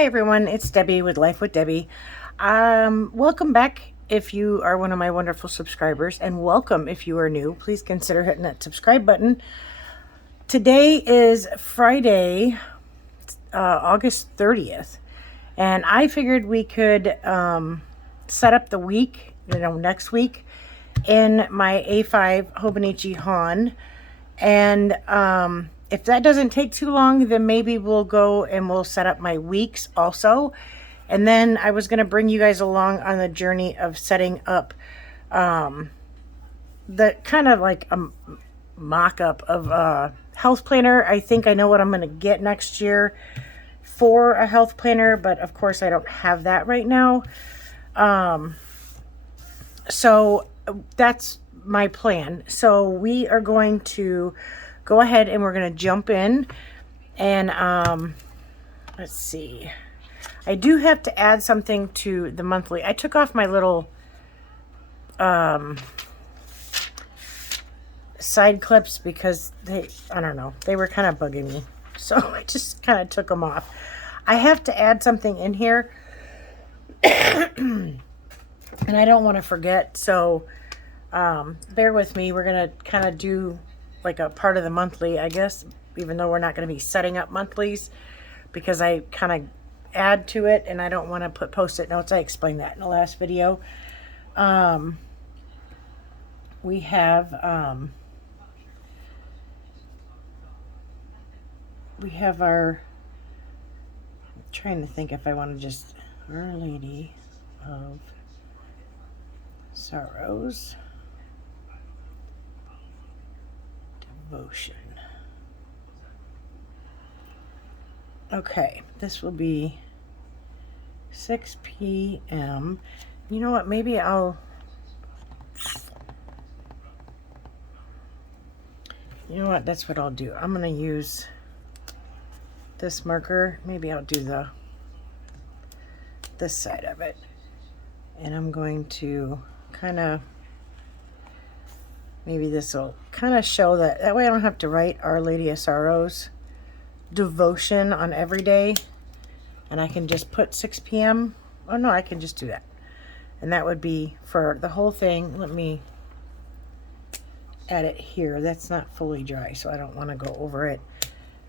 Hi everyone, it's Debbie with Life with Debbie. Welcome back if you are one of my wonderful subscribers, and welcome if you are new. Please consider hitting that subscribe button. Today is Friday, August 30th, and I figured we could set up the week, next week, in my A5 Hobonichi Hon. And if that doesn't take too long, then maybe we'll go and we'll set up my weeks also. And then I was going to bring you guys along on the journey of setting up the kind of like a mock-up of a health planner. I think I know what I'm going to get next year for a health planner, but of course I don't have that right now. So that's my plan. So we are going to go ahead and we're going to jump in and let's see. I do have to add something to the monthly. I took off my little side clips because I don't know, they were kind of bugging me. So I just kind of took them off. I have to add something in here and I don't want to forget. So bear with me. We're going to kind of do like a part of the monthly, I guess, even though we're not going to be setting up monthlies, because I kind of add to it and I don't want to put post-it notes. I explained that in the last video. We have our, I'm trying to think if I want to just, Our Lady of Sorrows Devotion. Okay, this will be 6 p.m. You know what, maybe you know what, that's what I'll do. I'm going to use this marker. Maybe I'll do this side of it. And I'm going to kind of, maybe this will kind of show that way I don't have to write Our Lady of Sorrows Devotion on every day, and I can just put 6 p.m. Oh no, I can just do that, and that would be for the whole thing. Let me add it here. That's not fully dry, so I don't want to go over it.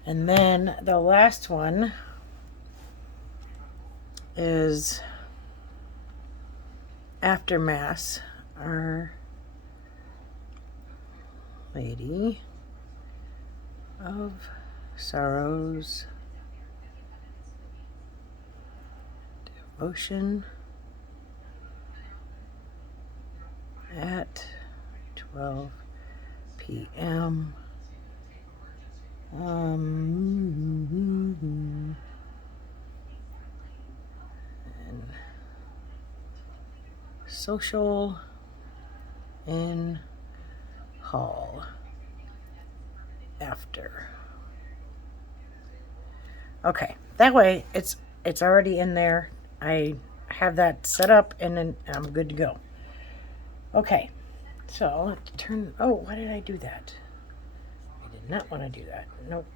And then the last one is after Mass, Our Lady of Sorrows Devotion at 12 p.m. And social in hall after. Okay, that way it's already in there. I have that set up and then I'm good to go. Okay, so I'll have to turn, oh, why did I do that? I did not want to do that. Nope.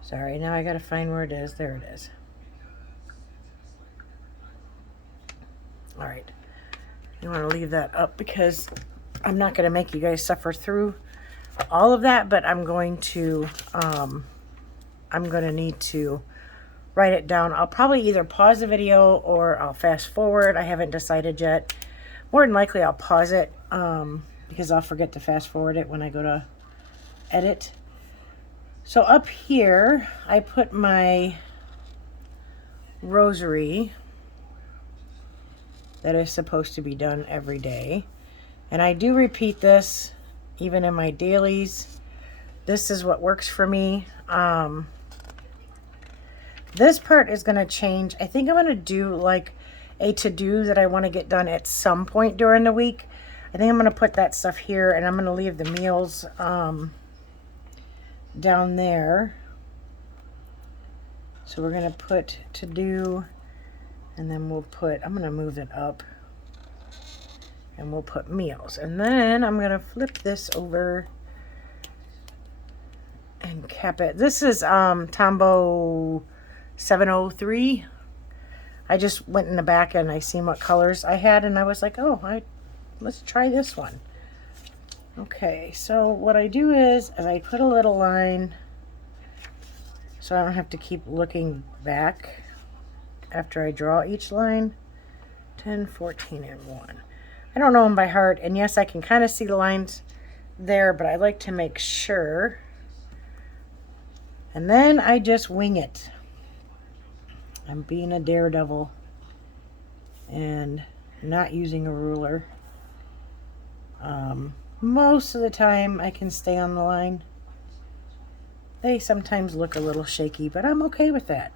Sorry, now I gotta find where it is. There it is. All right, you want to leave that up because I'm not going to make you guys suffer through all of that, but I'm going to need to write it down. I'll probably either pause the video or I'll fast forward. I haven't decided yet. More than likely I'll pause it because I'll forget to fast forward it when I go to edit. So up here I put my rosary that is supposed to be done every day. And I do repeat this even in my dailies. This is what works for me. This part is going to change. I think I'm going to do like a to-do that I want to get done at some point during the week. I think I'm going to put that stuff here, and I'm going to leave the meals down there. So we're going to put to-do, and then we'll put, I'm going to move it up, and we'll put meals. And then I'm going to flip this over and cap it. This is Tombow 703. I just went in the back and I seen what colors I had, and I was like, oh, let's try this one. Okay, so what I do is I put a little line so I don't have to keep looking back after I draw each line. 10, 14, and 1. I don't know them by heart, and yes, I can kind of see the lines there, but I like to make sure. And then I just wing it. I'm being a daredevil and not using a ruler. Most of the time I can stay on the line. They sometimes look a little shaky, but I'm okay with that.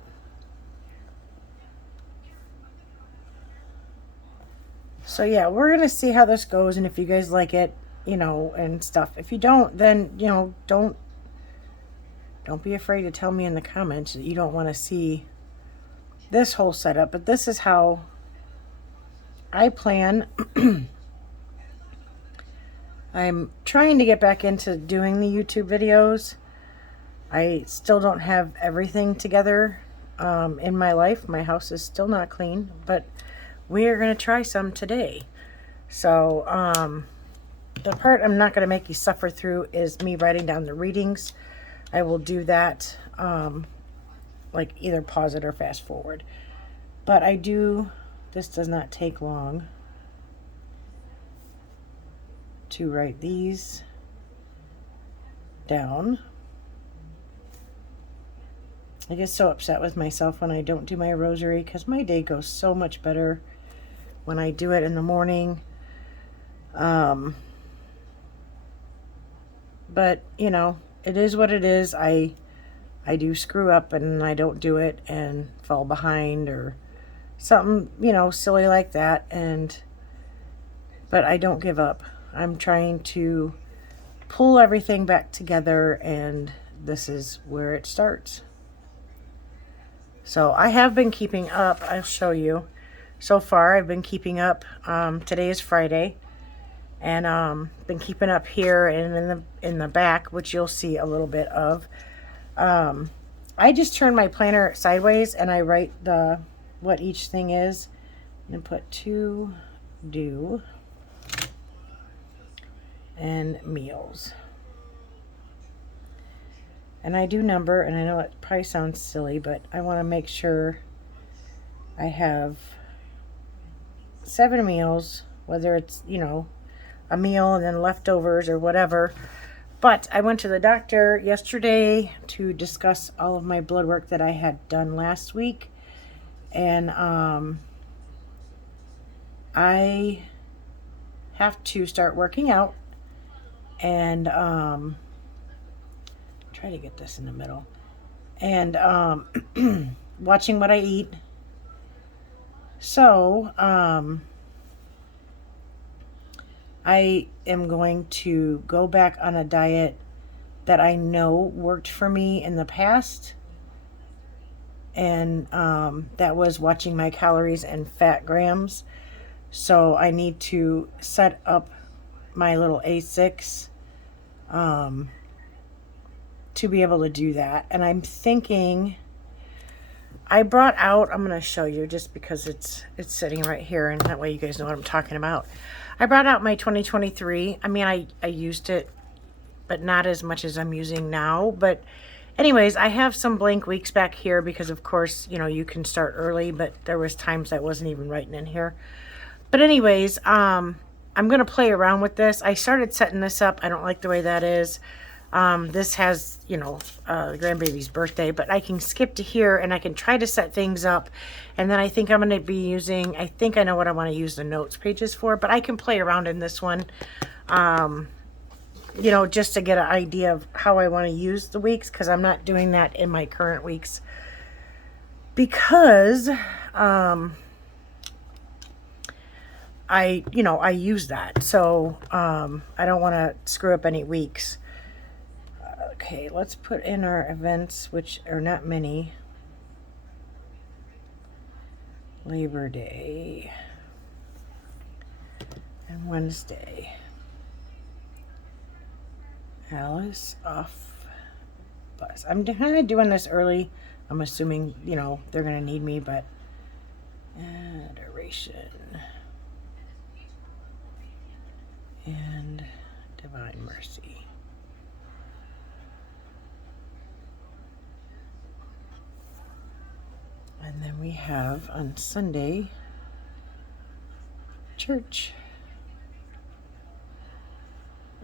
So yeah, we're going to see how this goes, and if you guys like it, you know, and stuff. If you don't, then, you know, don't be afraid to tell me in the comments that you don't want to see this whole setup, but this is how I plan. I'm trying to get back into doing the YouTube videos. I still don't have everything together in my life. My house is still not clean, but we are going to try some today. So the part I'm not going to make you suffer through is me writing down the readings. I will do that like either pause it or fast forward. But I do, this does not take long to write these down. I get so upset with myself when I don't do my rosary, because my day goes so much better when I do it in the morning. But, you know, it is what it is. I do screw up and I don't do it and fall behind or something, you know, silly like that. But I don't give up. I'm trying to pull everything back together, and this is where it starts. So I have been keeping up. I'll show you. So far, I've been keeping up. Today is Friday, and been keeping up here and in the back, which you'll see a little bit of. I just turn my planner sideways and I write what each thing is, and put to do and meals. And I do number, and I know it probably sounds silly, but I want to make sure I have 7 meals, whether it's, you know, a meal and then leftovers or whatever. But I went to the doctor yesterday to discuss all of my blood work that I had done last week. And I have to start working out and try to get this in the middle, and watching what I eat. So I am going to go back on a diet that I know worked for me in the past, and that was watching my calories and fat grams. So I need to set up my little A6 to be able to do that. And I'm thinking, I brought out, I'm going to show you just because it's sitting right here, and that way you guys know what I'm talking about. I brought out my 2023. I mean, I used it, but not as much as I'm using now. But anyways, I have some blank weeks back here because, of course, you know, you can start early, but there was times I wasn't even writing in here. But anyways, I'm going to play around with this. I started setting this up. I don't like the way that is. This has, you know, the grandbaby's birthday, but I can skip to here and I can try to set things up. And then I think I'm going to be using, I think I know what I want to use the notes pages for, but I can play around in this one, you know, just to get an idea of how I want to use the weeks, because I'm not doing that in my current weeks because, I use that. So, I don't want to screw up any weeks. Okay, let's put in our events, which are not many. Labor Day and Wednesday. Alice off bus. I'm kind of doing this early. I'm assuming, you know, they're going to need me, but adoration and divine mercy. And then we have on Sunday, church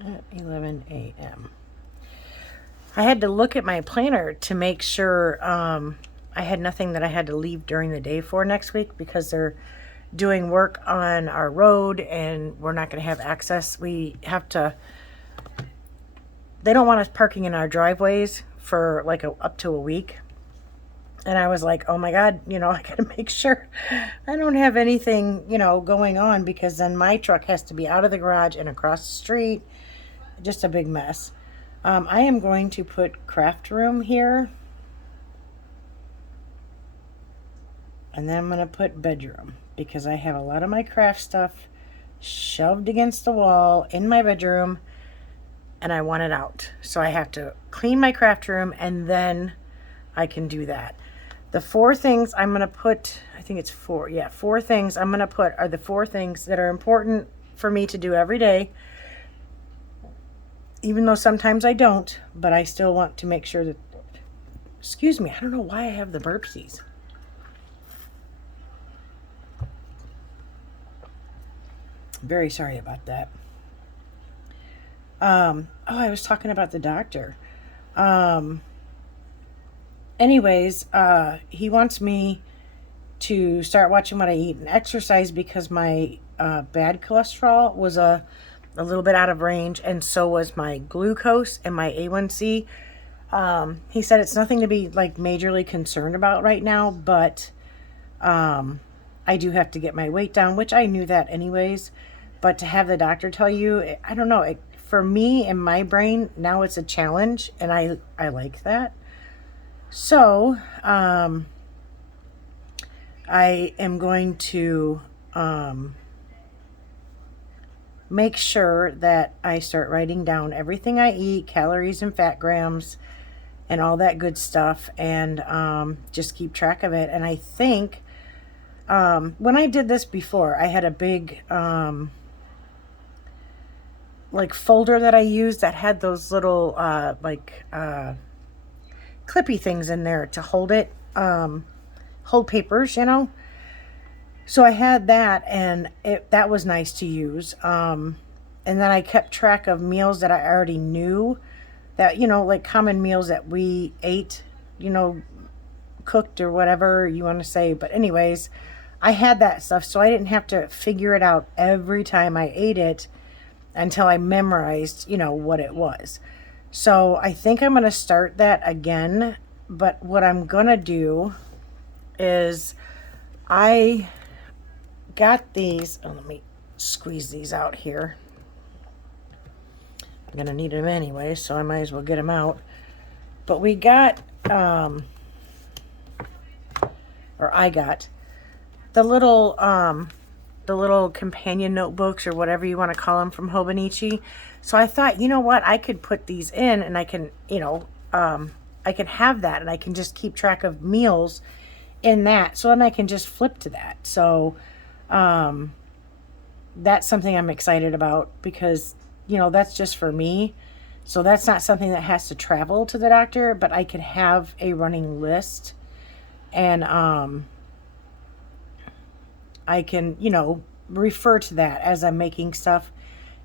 at 11 a.m. I had to look at my planner to make sure I had nothing that I had to leave during the day for next week, because they're doing work on our road and we're not going to have access. We have to, they don't want us parking in our driveways for like up to a week. And I was like, oh my God, you know, I got to make sure I don't have anything, you know, going on, because then my truck has to be out of the garage and across the street. Just a big mess. I am going to put craft room here. And then I'm going to put bedroom, because I have a lot of my craft stuff shoved against the wall in my bedroom and I want it out. So I have to clean my craft room and then I can do that. The 4 things I'm going to put, I think it's 4. Yeah, 4 things I'm going to put are the 4 things that are important for me to do every day. Even though sometimes I don't, but I still want to make sure that, excuse me, I don't know why I have the burpsies. Very sorry about that. Oh, I was talking about the doctor. Anyways, he wants me to start watching what I eat and exercise, because my bad cholesterol was a little bit out of range, and so was my glucose and my A1C. He said it's nothing to be like majorly concerned about right now, but I do have to get my weight down, which I knew that anyways. But to have the doctor tell you, I don't know, for me in my brain, now it's a challenge, and I like that. So, I am going to make sure that I start writing down everything I eat, calories and fat grams, and all that good stuff, and just keep track of it. And I think when I did this before, I had a big like folder that I used that had those little clippy things in there to hold it, hold papers, you know. So I had that, and that was nice to use. And then I kept track of meals that I already knew, that, you know, like common meals that we ate, you know, cooked or whatever you want to say. But anyways, I had that stuff, so I didn't have to figure it out every time I ate it until I memorized, you know, what it was. So I think I'm going to start that again. But what I'm going to do is I got these. Oh, let me squeeze these out here. I'm going to need them anyway, so I might as well get them out. But we got, or I got the little companion notebooks, or whatever you want to call them, from Hobonichi. So I thought, you know what, I could put these in, and I can, you know, I can have that, and I can just keep track of meals in that. So then I can just flip to that. So that's something I'm excited about, because, you know, that's just for me. So that's not something that has to travel to the doctor, but I can have a running list, and I can, you know, refer to that as I'm making stuff,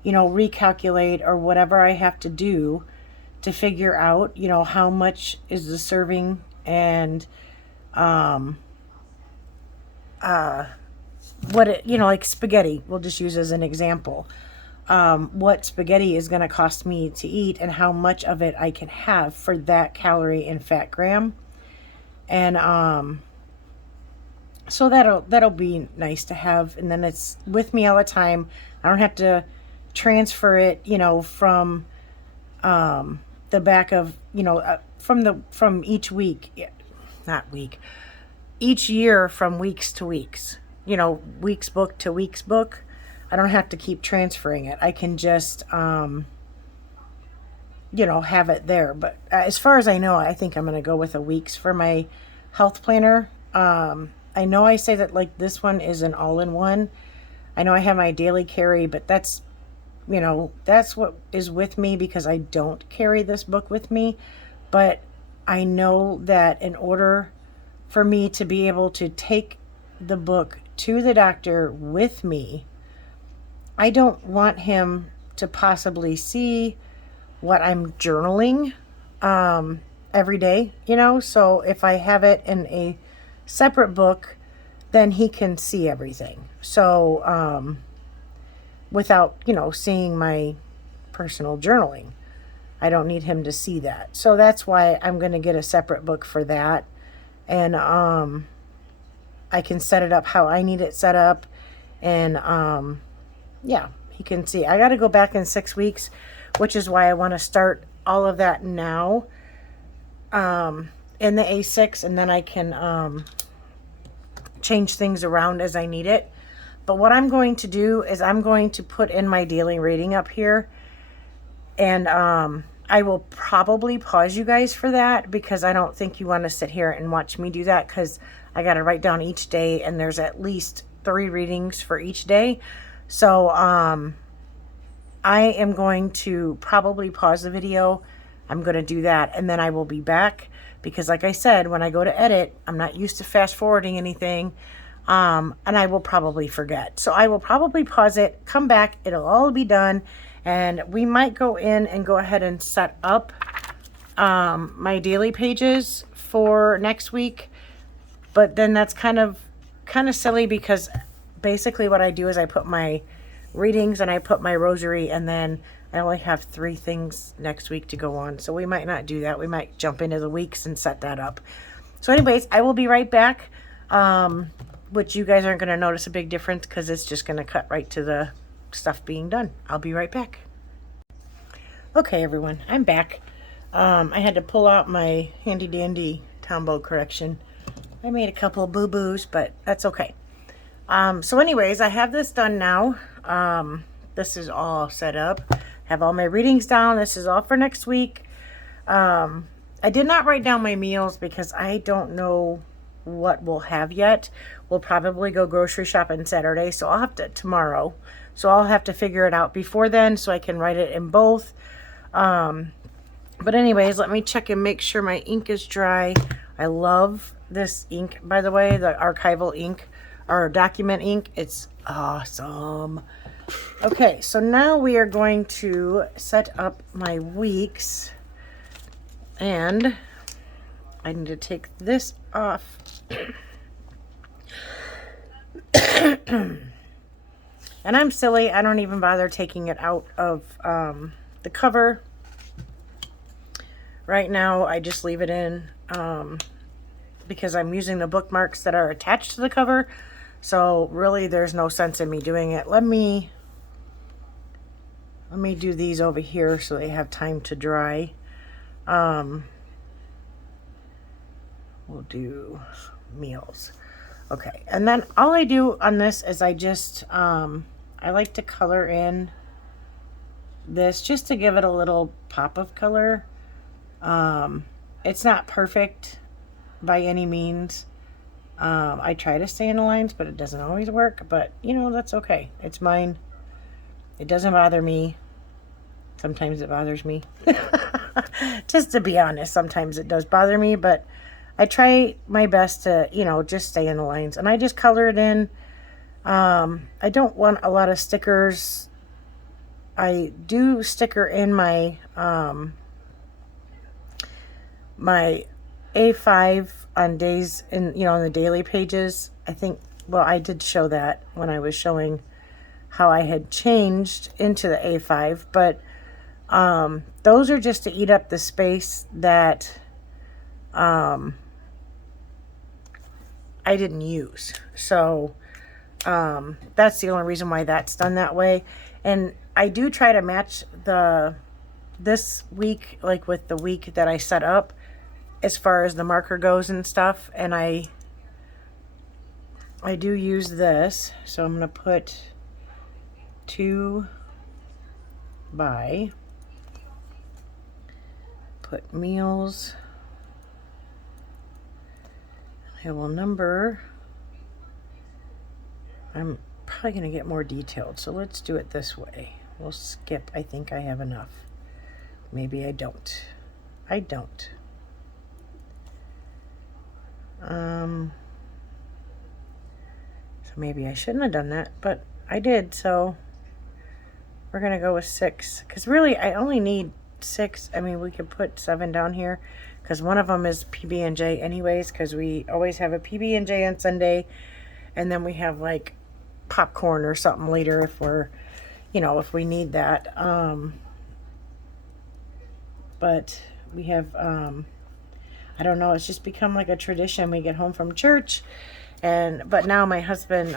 you know, recalculate or whatever I have to do to figure out, you know, how much is the serving, and what it, you know, like spaghetti, we'll just use as an example. What spaghetti is going to cost me to eat, and how much of it I can have for that calorie and fat gram. And so that'll be nice to have, and then it's with me all the time. I don't have to transfer it, you know, from the back of, you know, from each week, not week, each year, from weeks to weeks, you know, weeks book to weeks book. I don't have to keep transferring it. I can just you know, have it there. But as far as I know, I think I'm going to go with a Weeks for my health planner. I know I say that like this one is an all-in-one. I know I have my daily carry, but that's, you know, that's what is with me because I don't carry this book with me. But I know that in order for me to be able to take the book to the doctor with me, I don't want him to possibly see what I'm journaling every day, you know. So if I have it in a separate book, then he can see everything. So without, you know, seeing my personal journaling, I don't need him to see that. So that's why I'm going to get a separate book for that. And I can set it up how I need it set up. And yeah, he can see. I got to go back in 6 weeks, which is why I want to start all of that now in the A6, and then I can change things around as I need it. But what I'm going to do is I'm going to put in my daily reading up here, and I will probably pause you guys for that because I don't think you want to sit here and watch me do that, because I got to write down each day, and there's at least 3 readings for each day. So I am going to probably pause the video. I'm going to do that, and then I will be back because, like I said, when I go to edit, I'm not used to fast forwarding anything, and I will probably forget. So I will probably pause it, come back, it'll all be done, and we might go in and go ahead and set up my daily pages for next week. But then that's kind of silly because basically what I do is I put my readings and I put my rosary, and then I only have 3 things next week to go on. So we might not do that. We might jump into the weeks and set that up. So anyways, I will be right back, which you guys aren't going to notice a big difference because it's just going to cut right to the stuff being done. I'll be right back. Okay, everyone, I'm back. I had to pull out my handy dandy Tombow correction. I made a couple of boo-boos, but that's okay. So anyways, I have this done now. This is all set up. Have all my readings down. This is all for next week. I did not write down my meals because I don't know what we'll have yet. We'll probably go grocery shopping Saturday, so I'll have to tomorrow. So I'll have to figure it out before then so I can write it in both. But anyways, let me check and make sure my ink is dry. I love this ink, by the way, the archival ink or document ink. It's awesome. Okay, so now we are going to set up my weeks, and I need to take this off. And I'm silly, I don't even bother taking it out of the cover. Right now, I just leave it in because I'm using the bookmarks that are attached to the cover. So really, there's no sense in me doing it. Let me do these over here so they have time to dry. We'll do meals. Okay, and then all I do on this is I just, I like to color in this just to give it a little pop of color. It's not perfect by any means. I try to stay in the lines, but it doesn't always work. But, you know, that's okay. It's mine. It doesn't bother me. Sometimes it bothers me. Just to be honest, sometimes it does bother me, but I try my best to, you know, just stay in the lines. And I just color it in. I don't want a lot of stickers. I do sticker in my my A5 on days in, you know, on the daily pages. I think, well, I did show that when I was showing how I had changed into the A5, but those are just to eat up the space that I didn't use. So that's the only reason why that's done that way. And I do try to match this week like with the week that I set up as far as the marker goes and stuff. And I do use this, so I'm going to put 2 by put meals. I will number. I'm probably going to get more detailed, so let's do it this way. We'll skip. I think I have enough. Maybe I don't. I don't. So maybe I shouldn't have done that, but I did, so we're going to go with 6. Because really, I only need 6. I mean, we could put 7 down here, because one of them is PB&J anyways, because we always have a PB&J on Sunday, and then we have, like, popcorn or something later if we're, you know, if we need that. But we have, I don't know, it's just become like a tradition. We get home from church, but now my husband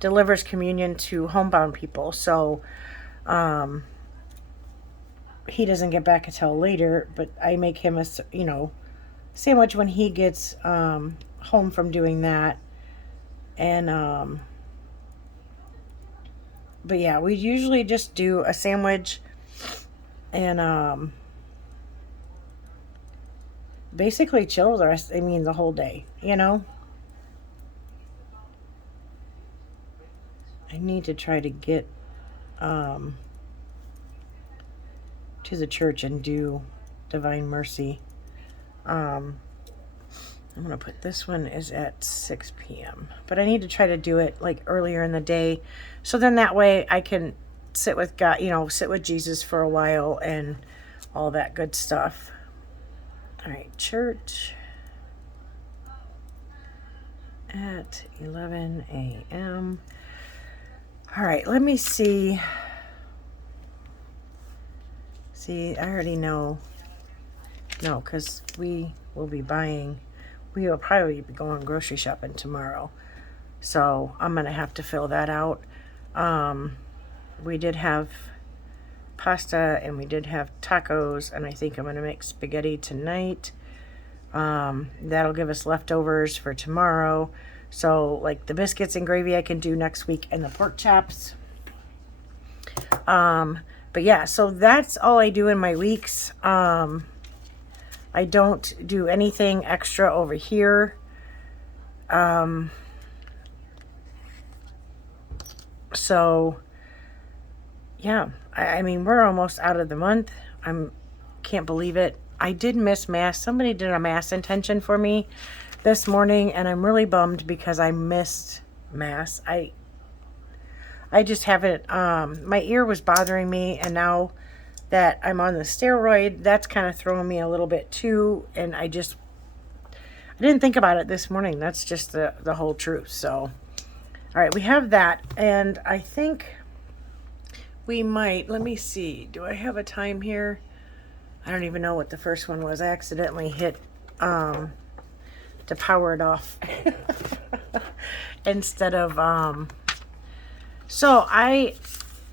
delivers communion to homebound people, so he doesn't get back until later, but I make him a, you know, sandwich when he gets home from doing that. And but yeah, we usually just do a sandwich and basically chill the rest, I mean the whole day, you know. I need to try to get to the church and do Divine Mercy. I'm going to put this one is at 6 p.m. But I need to try to do it like earlier in the day. So then that way I can sit with God, you know, sit with Jesus for a while and all that good stuff. All right, church at 11 a.m. All right, let me see. See, I already know. No, because we will be buying. We will probably be going grocery shopping tomorrow. So I'm going to have to fill that out. We did have pasta and we did have tacos, and I think I'm going to make spaghetti tonight. That'll give us leftovers for tomorrow. So like the biscuits and gravy I can do next week, and the pork chops. But yeah, so that's all I do in my weeks. I don't do anything extra over here. So yeah, I mean, we're almost out of the month. Can't believe it. I did miss Mass. Somebody did a Mass intention for me this morning, and I'm really bummed because I missed Mass. I just haven't, my ear was bothering me, and now that I'm on the steroid, that's kind of throwing me a little bit too, and I didn't think about it this morning. That's just the whole truth. So, all right, we have that, and I think we might, let me see, do I have a time here? I don't even know what the first one was. I accidentally hit to power it off instead of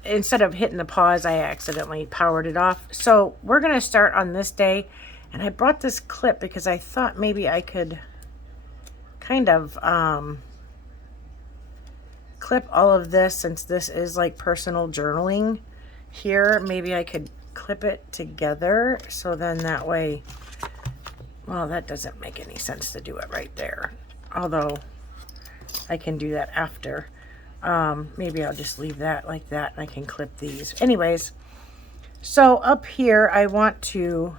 instead of hitting the pause, I accidentally powered it off. So we're going to start on this day, and I brought this clip because I thought maybe I could kind of clip all of this, since this is like personal journaling here. Maybe I could clip it together, so then that way, well, that doesn't make any sense to do it right there, although I can do that after. Maybe I'll just leave that like that, and I can clip these. Anyways, so up here I want to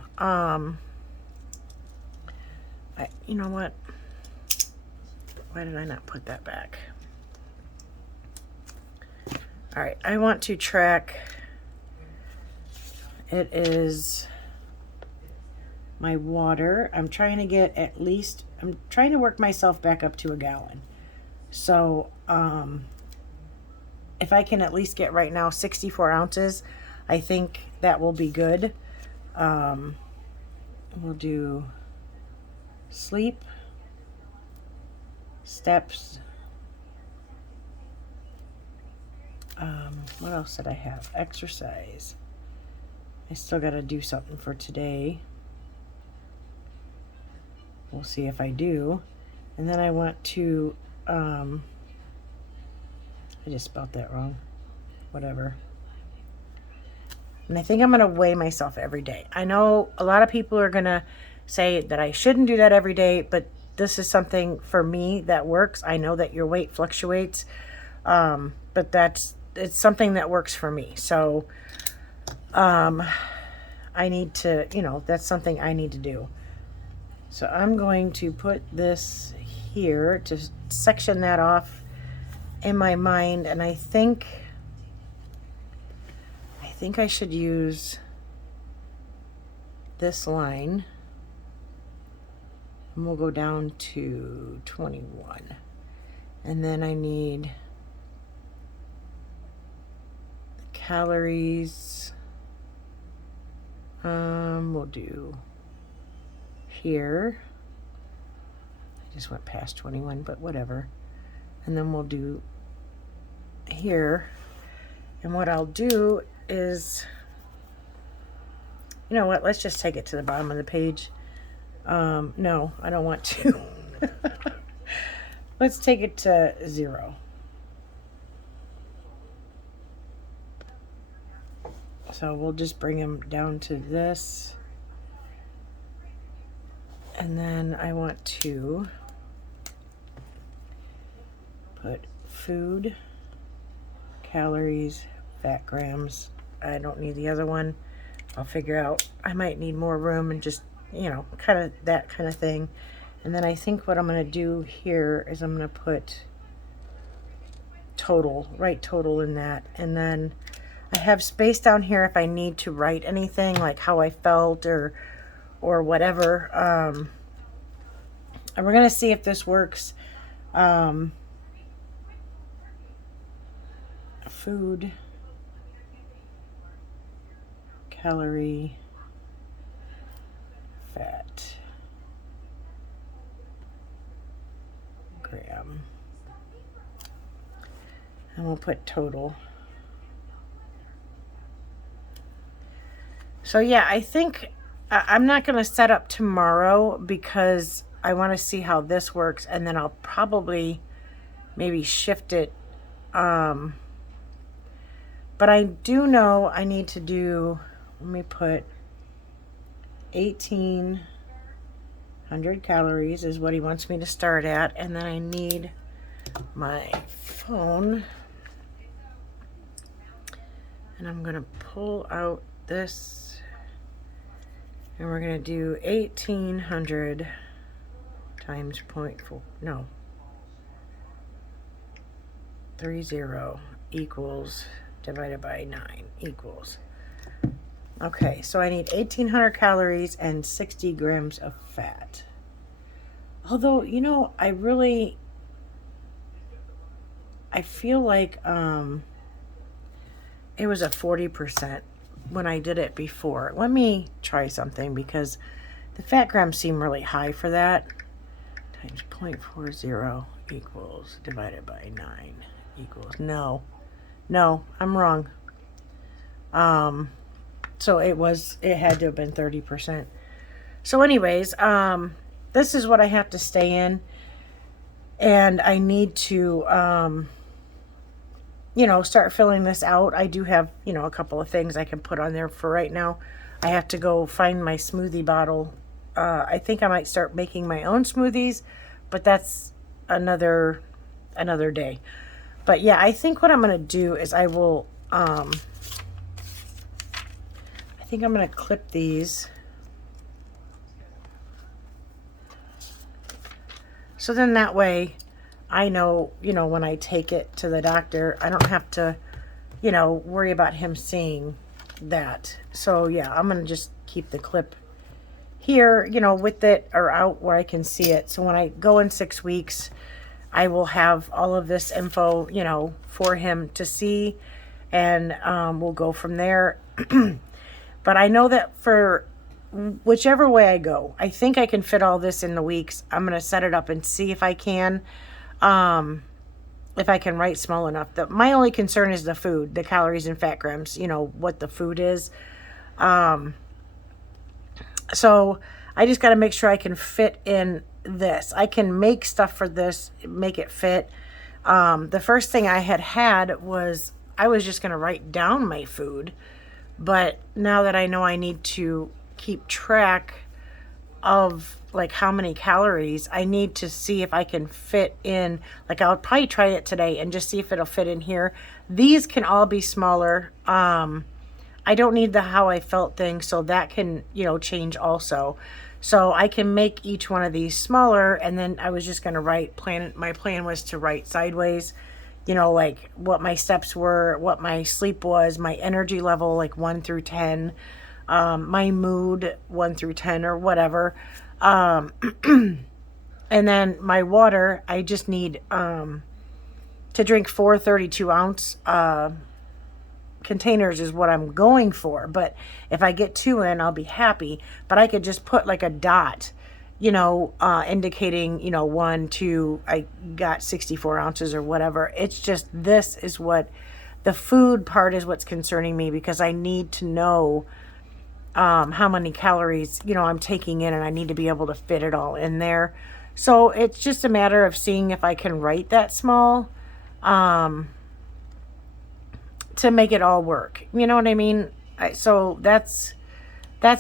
you know what, why did I not put that back? All right, I want to track, it is my water. I'm trying to get at least, I'm trying to work myself back up to a gallon. So if I can at least get right now 64 ounces, I think that will be good. We'll do sleep, steps. What else did I have? Exercise. I still got to do something for today. We'll see if I do. And then I want to, I just spelled that wrong. Whatever. And I think I'm going to weigh myself every day. I know a lot of people are going to say that I shouldn't do that every day, but this is something for me that works. I know that your weight fluctuates, but it's something that works for me. So I need to, that's something I need to do. So I'm going to put this here to section that off in my mind, and I think I should use this line, and we'll go down to 21, and then I need the calories. We'll do here. I just went past 21, but whatever. And then we'll do here. And what I'll do is, you know what, let's just take it to the bottom of the page. No, I don't want to. Let's take it to 0. So we'll just bring them down to this. And then I want to put food, calories, fat grams. I don't need the other one. I'll figure out. I might need more room and just, kind of that kind of thing. And then I think what I'm going to do here is I'm going to put total, write total in that. And then I have space down here if I need to write anything, like how I felt or whatever. And we're going to see if this works. Food, calorie, fat, gram. And we'll put total. So yeah, I think I'm not going to set up tomorrow because I want to see how this works, and then I'll probably maybe shift it. But I do know I need to do, let me put 1,800 calories is what he wants me to start at. And then I need my phone. And I'm going to pull out this. And we're going to do 1,800 times 0.4, no, 30 equals divided by 9 equals. Okay, so I need 1,800 calories and 60 grams of fat. Although, I feel like it was a 40% when I did it before. Let me try something because the fat grams seem really high for that. Times 0.40 equals divided by 9 equals, no, I'm wrong. So it had to have been 30%. So anyways, this is what I have to stay in, and I need to, start filling this out. I do have, a couple of things I can put on there for right now. I have to go find my smoothie bottle. I think I might start making my own smoothies, but that's another day. But yeah, I think what I'm going to do is I will, I think I'm going to clip these. So then that way I know, when I take it to the doctor, I don't have to, worry about him seeing that. So yeah, I'm going to just keep the clip here, with it or out where I can see it. So when I go in 6 weeks, I will have all of this info, for him to see, and we'll go from there. But I know that for whichever way I go, I think I can fit all this in the weeks. I'm going to set it up and see if I can. If I can write small enough. My only concern is the food, the calories and fat grams, what the food is. So I just got to make sure I can fit in this. I can make stuff for this, make it fit. The first thing I had was I was just going to write down my food, But now that I know I need to keep track of like how many calories, I need to see if I can fit in, like I'll probably try it today and just see if it'll fit in here. These can all be smaller. I don't need the how I felt thing, so that can, you know, change also. So I can make each one of these smaller, and then I was just going to write my plan was to write sideways, you know, like what my steps were, what my sleep was, my energy level, like 1 through 10, my mood 1 through 10 or whatever. And then my water, I just need to drink 4 32-ounce containers is what I'm going for. But if I get 2 in, I'll be happy. But I could just put like a dot, you know, indicating, you know, 1, 2, I got 64 ounces or whatever. It's just, this is what, the food part is what's concerning me, because I need to know how many calories, you know, I'm taking in, and I need to be able to fit it all in there. So it's just a matter of seeing if I can write that small, to make it all work. You know what I mean? So that's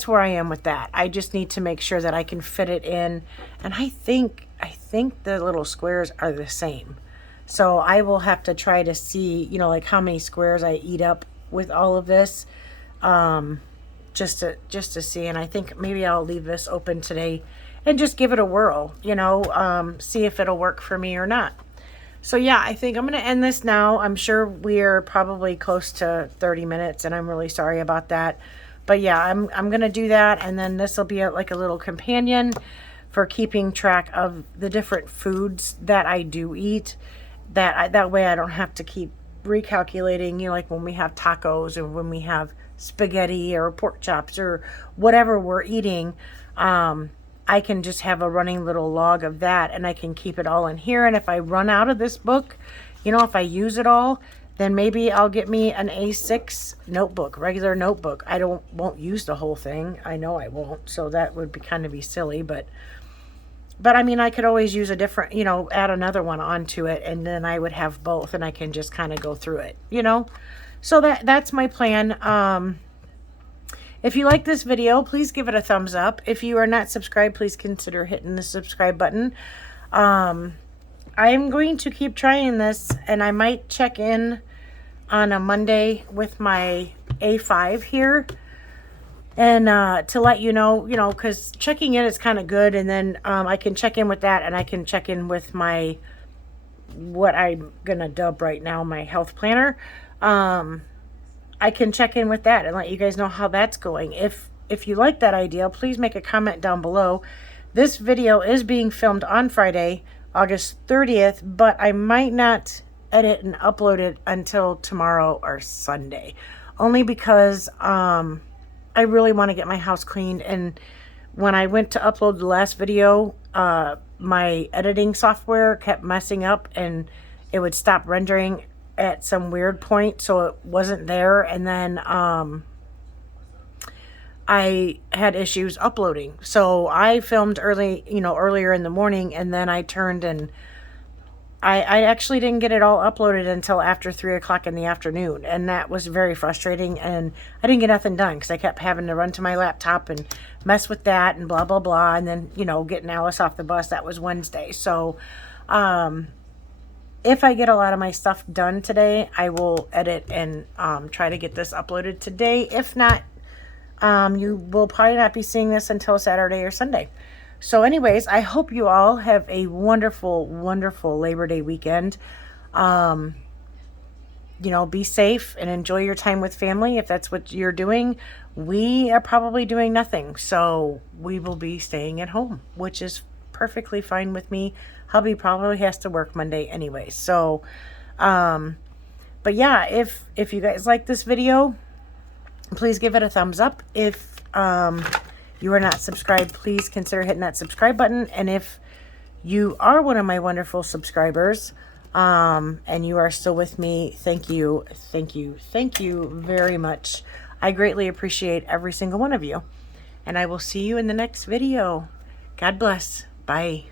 where I am with that. I just need to make sure that I can fit it in. And I think the little squares are the same. So I will have to try to see, you know, like how many squares I eat up with all of this, just to see. And I think maybe I'll leave this open today and just give it a whirl, you know, see if it'll work for me or not. So yeah, I think I'm going to end this now. I'm sure we're probably close to 30 minutes, and I'm really sorry about that. But yeah, I'm going to do that, and then this will be like a little companion for keeping track of the different foods that I do eat. That way I don't have to keep recalculating, you know, like when we have tacos or when we have spaghetti or pork chops or whatever we're eating. I can just have a running little log of that, and I can keep it all in here. And if I run out of this book, you know, if I use it all, then maybe I'll get me an A6 notebook, regular notebook. I won't use the whole thing. I know I won't. So that would be kind of be silly, but I mean, I could always use a different, you know, add another one onto it, and then I would have both, and I can just kind of go through it, you know? So that's my plan. If you like this video, please give it a thumbs up. If you are not subscribed, please consider hitting the subscribe button. I'm going to keep trying this, and I might check in on a Monday with my A5 here, and to let you know, because checking in is kind of good, and then I can check in with that, and I can check in with my, what I'm going to dub right now, my health planner. I can check in with that and let you guys know how that's going. If you like that idea, please make a comment down below. This video is being filmed on Friday, August 30th, but I might not edit and upload it until tomorrow or Sunday. Only because I really want to get my house cleaned. And when I went to upload the last video, my editing software kept messing up, and it would stop rendering at some weird point, so it wasn't there. And then I had issues uploading, so I filmed earlier in the morning, and then I turned, and I actually didn't get it all uploaded until after 3 o'clock in the afternoon, and that was very frustrating, and I didn't get nothing done because I kept having to run to my laptop and mess with that and blah blah blah. And then, getting Alice off the bus, that was Wednesday. So if I get a lot of my stuff done today, I will edit and try to get this uploaded today. If not, you will probably not be seeing this until Saturday or Sunday. So anyways, I hope you all have a wonderful, wonderful Labor Day weekend. Be safe and enjoy your time with family. If that's what you're doing, we are probably doing nothing. So we will be staying at home, which is perfectly fine with me. Hubby probably has to work Monday anyway. So, but yeah, if you guys like this video, please give it a thumbs up. If you are not subscribed, please consider hitting that subscribe button. And if you are one of my wonderful subscribers, and you are still with me, thank you very much. I greatly appreciate every single one of you. And I will see you in the next video. God bless. Bye.